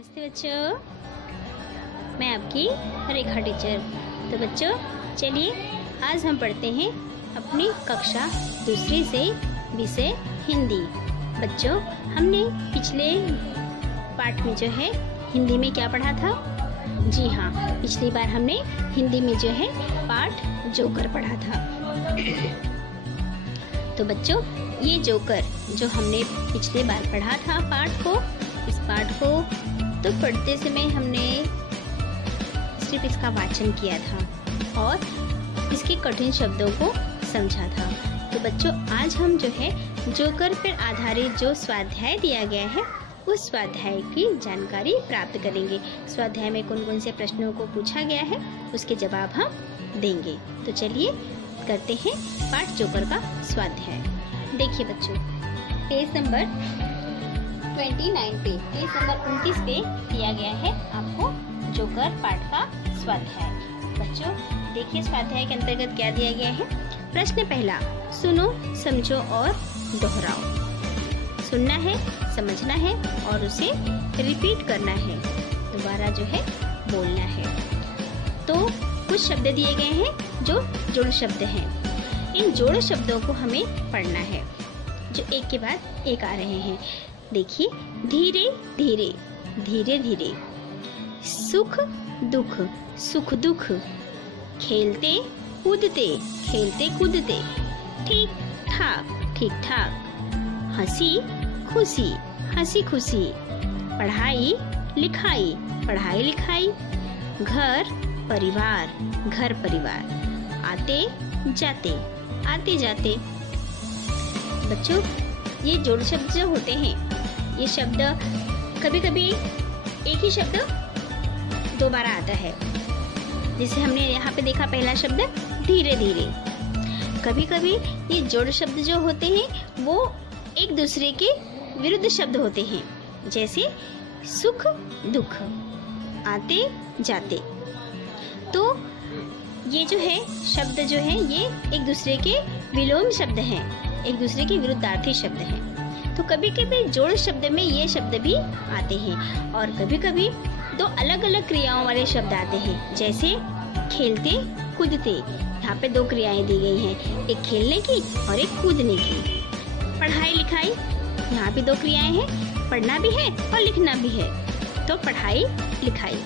नमस्ते बच्चों, मैं आपकी रेखा टीचर। तो बच्चों चलिए आज हम पढ़ते हैं अपनी कक्षा दूसरी से विषय हिंदी। बच्चों हमने पिछले पाठ में जो है हिंदी में क्या पढ़ा था? जी हाँ, पिछली बार हमने हिंदी में जो है पाठ जोकर पढ़ा था। तो बच्चों ये जोकर जो हमने पिछले बार पढ़ा था पाठ को, इस पाठ को तो पढ़ते समय हमने सिर्फ इसका वाचन किया था और इसके कठिन शब्दों को समझा था। तो बच्चों आज हम जो है जोकर पर आधारित जो स्वाध्याय दिया गया है उस स्वाध्याय की जानकारी प्राप्त करेंगे। स्वाध्याय में कौन कौन से प्रश्नों को पूछा गया है उसके जवाब हम देंगे। तो चलिए करते हैं पाठ जोकर का स्वाध्याय। देखिए बच्चों पेज नंबर 29 पे, पेज नंबर 29 पे दिया गया है आपको जोकर पाठ का स्वाध्याय। बच्चों देखिए स्वाध्याय के अंतर्गत क्या दिया गया है। प्रश्न पहला, सुनो, समझो और दोहराओ। सुनना है, समझना है और उसे रिपीट करना है, दोबारा जो है बोलना है। तो कुछ शब्द दिए गए हैं जो जोड़ शब्द हैं। इन जोड़ शब्दों को हमें पढ़ना है जो एक के बाद एक आ रहे हैं। देखिए धीरे धीरे, धीरे धीरे, सुख दुख, सुख दुख, खेलते कूदते, खेलते कूदते, ठीक ठाक, ठीक ठाक, हंसी खुशी, हंसी खुशी, पढ़ाई लिखाई, पढ़ाई लिखाई, घर परिवार, घर परिवार, आते जाते, आते जाते। बच्चों ये जोड़ शब्द जो होते हैं, ये शब्द कभी कभी एक ही शब्द दो बार आता है। जैसे हमने यहाँ पे देखा पहला शब्द धीरे धीरे। कभी कभी ये जोड़ शब्द जो होते हैं वो एक दूसरे के विरुद्ध शब्द होते हैं, जैसे सुख दुख, आते जाते। तो ये जो है शब्द जो है ये एक दूसरे के विलोम शब्द हैं, एक दूसरे के विरुद्धार्थी शब्द हैं। तो कभी कभी जोड़ शब्द में ये शब्द भी आते हैं और कभी कभी दो अलग अलग क्रियाओं वाले शब्द आते हैं, जैसे खेलते कूदते। यहाँ पे दो क्रियाएं दी गई हैं, एक खेलने की और एक कूदने की। पढ़ाई लिखाई, यहाँ पे दो क्रियाएं हैं, पढ़ना भी है और लिखना भी है। तो पढ़ाई लिखाई।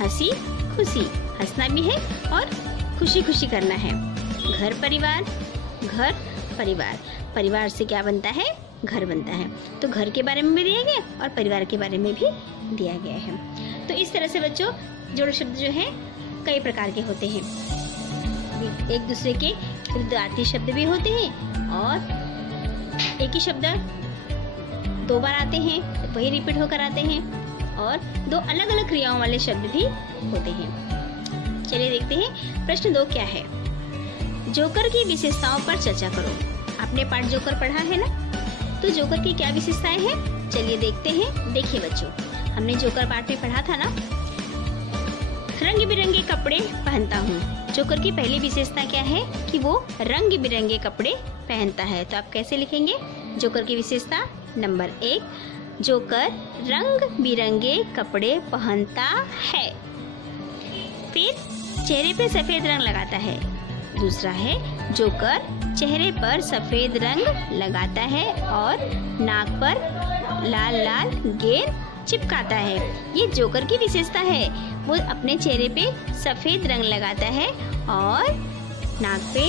हंसी खुशी, हंसना भी है और खुशी खुशी करना है। घर परिवार, घर परिवार, परिवार से क्या बनता है? घर बनता है। तो घर के बारे में भी दिया गया और परिवार के बारे में भी दिया गया है। तो इस तरह से बच्चों जोड़ शब्द जो है कई प्रकार के होते हैं, एक दूसरे के विरुद्धार्थी शब्द भी होते हैं और एक ही शब्द दो बार आते हैं, वही रिपीट होकर आते हैं और दो अलग अलग क्रियाओं वाले शब्द भी होते हैं। चलिए देखते हैं प्रश्न 2 क्या है। जोकर की विशेषताओं पर चर्चा करो। आपने पाठ जोकर पढ़ा है ना, तो जोकर की क्या विशेषताएं हैं चलिए देखते हैं। देखिए बच्चों हमने जोकर पाठ में पढ़ा था ना, रंग बिरंगे कपड़े पहनता हूँ। जोकर की पहली विशेषता क्या है कि वो रंग बिरंगे कपड़े पहनता है। तो आप कैसे लिखेंगे? जोकर की विशेषता नंबर 1, जोकर रंग बिरंगे कपड़े पहनता है। फिर चेहरे पे सफेद रंग लगाता है। दूसरा है जोकर चेहरे पर सफेद रंग लगाता है और नाक पर लाल लाल गेंद चिपकाता है। ये जोकर की विशेषता है, वो अपने चेहरे पे सफेद रंग लगाता है और नाक पे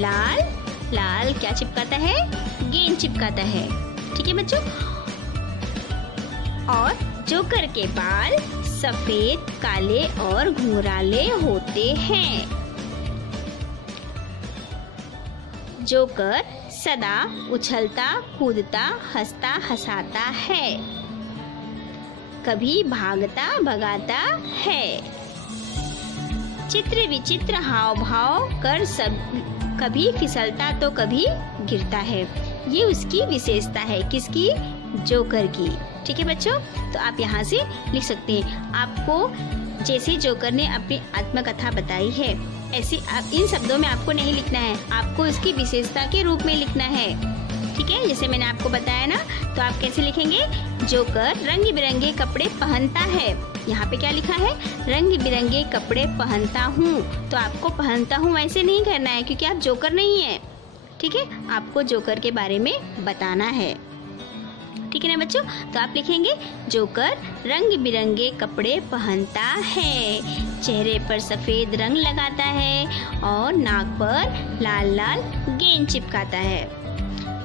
लाल लाल क्या चिपकाता है? गेंद चिपकाता है। ठीक है बच्चों। और जोकर के बाल सफेद, काले और घुंघराले होते हैं। जोकर सदा उछलता कूदता हंसता हंसाता है, कभी भागता भगाता है, चित्र विचित्र हाव भाव कर सब कभी फिसलता तो कभी गिरता है। ये उसकी विशेषता है, किसकी? जोकर की। ठीक है बच्चों, तो आप यहाँ से लिख सकते हैं। आपको जैसे जोकर ने अपनी आत्मकथा बताई है ऐसे आप इन शब्दों में आपको नहीं लिखना है, आपको इसकी विशेषता के रूप में लिखना है। ठीक है, जैसे मैंने आपको बताया ना, तो आप कैसे लिखेंगे, जोकर रंग बिरंगे कपड़े पहनता है। यहाँ पे क्या लिखा है, रंग बिरंगे कपड़े पहनता हूँ। तो आपको पहनता हूँ वैसे नहीं करना है, क्योंकि आप जोकर नहीं है। ठीक है, आपको जोकर के बारे में बताना है। ठीक है ना बच्चों, तो आप लिखेंगे जोकर रंग बिरंगे कपड़े पहनता है, चेहरे पर सफेद रंग लगाता है और नाक पर लाल लाल गेंद चिपकाता है।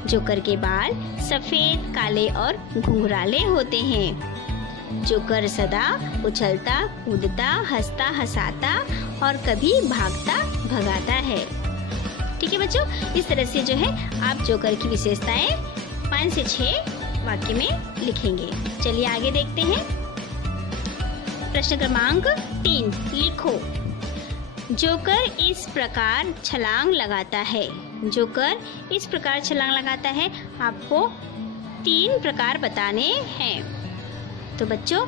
जोकर के बाल सफेद, काले और घुंघराले होते हैं। जोकर सदा उछलता, कूदता, हंसता, हंसाता और कभी भागता भगाता है। ठीक है बच्चों, इस तरह से जो है आप जोकर की विशेषताएं 5 से 6 वाक्य में लिखेंगे। चलिए आगे देखते हैं। प्रश्न क्रमांक 3, लिखो। जोकर इस प्रकार छलांग लगाता है। जोकर इस प्रकार छलांग लगाता है। आपको 3 प्रकार बताने हैं। तो बच्चों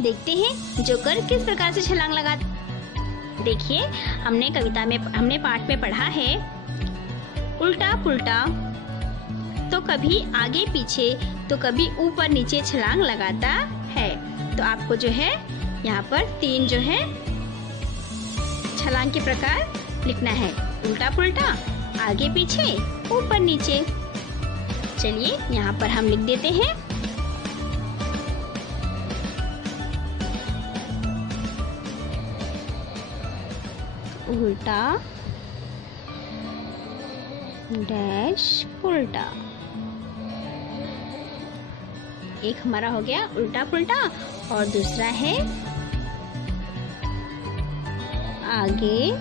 देखते हैं जोकर किस प्रकार से छलांग लगाता। देखिए, हमने पाठ में पढ़ा है, उल्टा पुल्टा, तो कभी आगे पीछे, तो कभी ऊपर नीचे छलांग लगाता है। तो आपको जो है यहाँ पर 3 जो है छलांग के प्रकार लिखना है, उल्टा पुल्टा, आगे पीछे, ऊपर नीचे। चलिए यहाँ पर हम लिख देते हैं। उल्टा डैश पुल्टा। एक हमारा हो गया उल्टा पुल्टा और दूसरा है आगे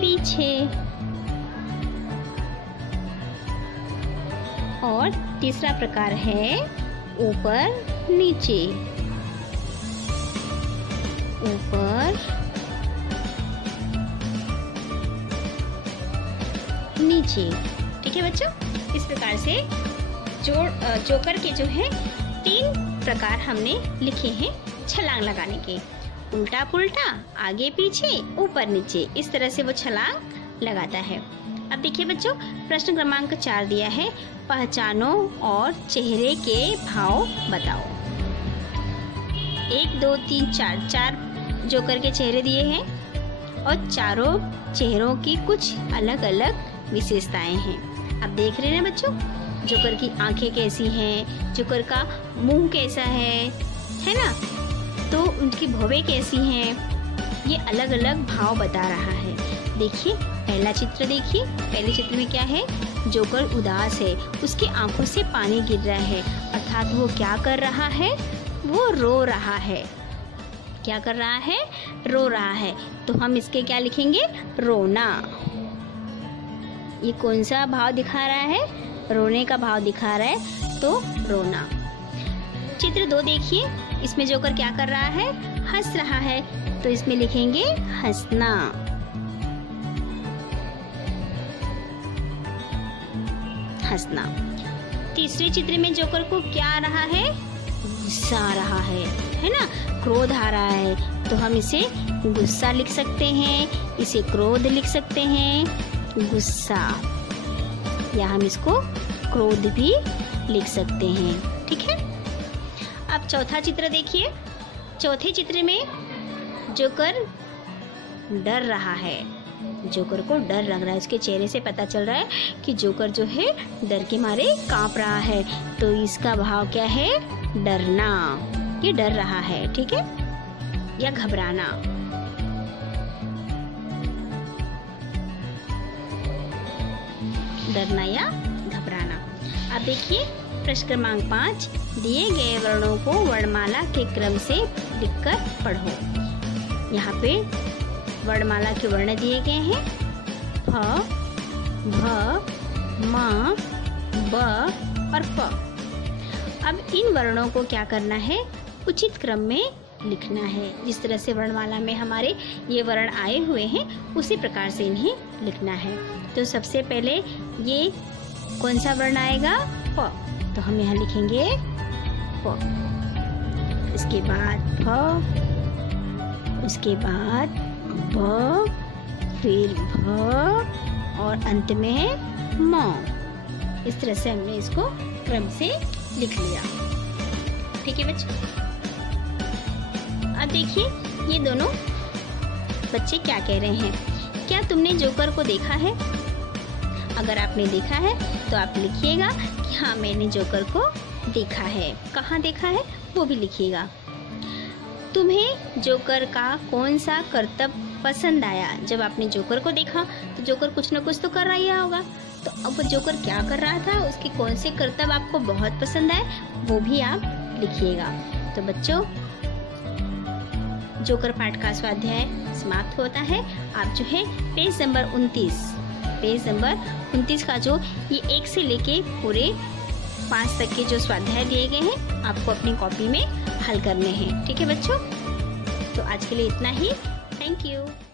पीछे, और तीसरा प्रकार है ऊपर नीचे, ऊपर नीचे। ठीक है बच्चों, इस प्रकार से जोकर के जो है 3 प्रकार हमने लिखे हैं छलांग लगाने के, उल्टा पुल्टा, आगे पीछे, ऊपर नीचे। इस तरह से वो छलांग लगाता है। अब देखिए बच्चों, प्रश्न क्रमांक 4 दिया है, पहचानो और चेहरे के भाव बताओ। 1 2 3 4 जोकर के चेहरे दिए हैं और चारों चेहरों की कुछ अलग अलग विशेषताएं हैं। अब देख रहे हैं बच्चों, जोकर की आंखें कैसी हैं, जोकर का मुंह कैसा है ना, तो उनकी भौवें कैसी हैं, ये अलग अलग भाव बता रहा है। देखिए पहला चित्र, देखिए पहले चित्र में क्या है, जोकर उदास है, उसकी आंखों से पानी गिर रहा है, अर्थात वो क्या कर रहा है, वो रो रहा है। क्या कर रहा है, रो रहा है। तो हम इसके क्या लिखेंगे, रोना। ये कौन सा भाव दिखा रहा है, रोने का भाव दिखा रहा है, तो रोना। चित्र 2 देखिए, इसमें जोकर क्या कर रहा है, हंस रहा है, तो इसमें लिखेंगे हंसना। हंसना। तीसरे चित्र में जोकर को क्या आ रहा है, गुस्सा आ रहा है ना, क्रोध आ रहा है, तो हम इसे गुस्सा लिख सकते हैं, इसे क्रोध लिख सकते हैं, गुस्सा, या हम इसको क्रोध भी लिख सकते हैं। ठीक है। अब चौथा चित्र देखिए, चौथे चित्र में जोकर डर रहा है, जोकर को डर लग रहा है, उसके चेहरे से पता चल रहा है कि जोकर जो है डर के मारे कांप रहा है, तो इसका भाव क्या है, डरना, ये डर रहा है। ठीक है, या घबराना। डरना या घबराना। अब देखिए प्रश्न क्रमांक 5, दिए गए वर्णों को वर्णमाला के क्रम से लिखकर पढ़ो। यहाँ पे वर्णमाला के वर्ण दिए गए हैं, फ, भ, म, ब और प। अब इन वर्णों को क्या करना है, उचित क्रम में लिखना है। जिस तरह से वर्णमाला में हमारे ये वर्ण आए हुए हैं, उसी प्रकार से इन्हें लिखना है। तो सबसे पहले ये कौन सा वर्ण आएगा, प, तो हम यहाँ लिखेंगे प। इसके बाद फ, उसके बाद ब, फिर भ और अंत में है म। इस तरह से हमने इसको क्रम से लिख लिया। ठीक है बच्चों, अब देखिए ये दोनों बच्चे क्या कह रहे हैं। क्या तुमने जोकर को देखा है? अगर आपने देखा है तो आप लिखिएगा कि हाँ मैंने जोकर को देखा है। कहाँ देखा है वो भी लिखिएगा। तुम्हें जोकर का कौन सा करतब पसंद आया? जब आपने जोकर को देखा तो जोकर कुछ न कुछ तो कर रहा होगा, तो अब वो जोकर क्या कर रहा था, उसके कौन से करतब आपको बहुत पसंद आए वो भी आप लिखिएगा। तो बच्चों जोकर पाठ का स्वाध्याय समाप्त होता है। आप जो है पेज नंबर 29 का जो ये 1 से लेके पूरे 5 तक के जो स्वाध्याय दिए गए हैं आपको अपनी कॉपी में हल करने हैं। ठीक है बच्चों, तो आज के लिए इतना ही। Thank you.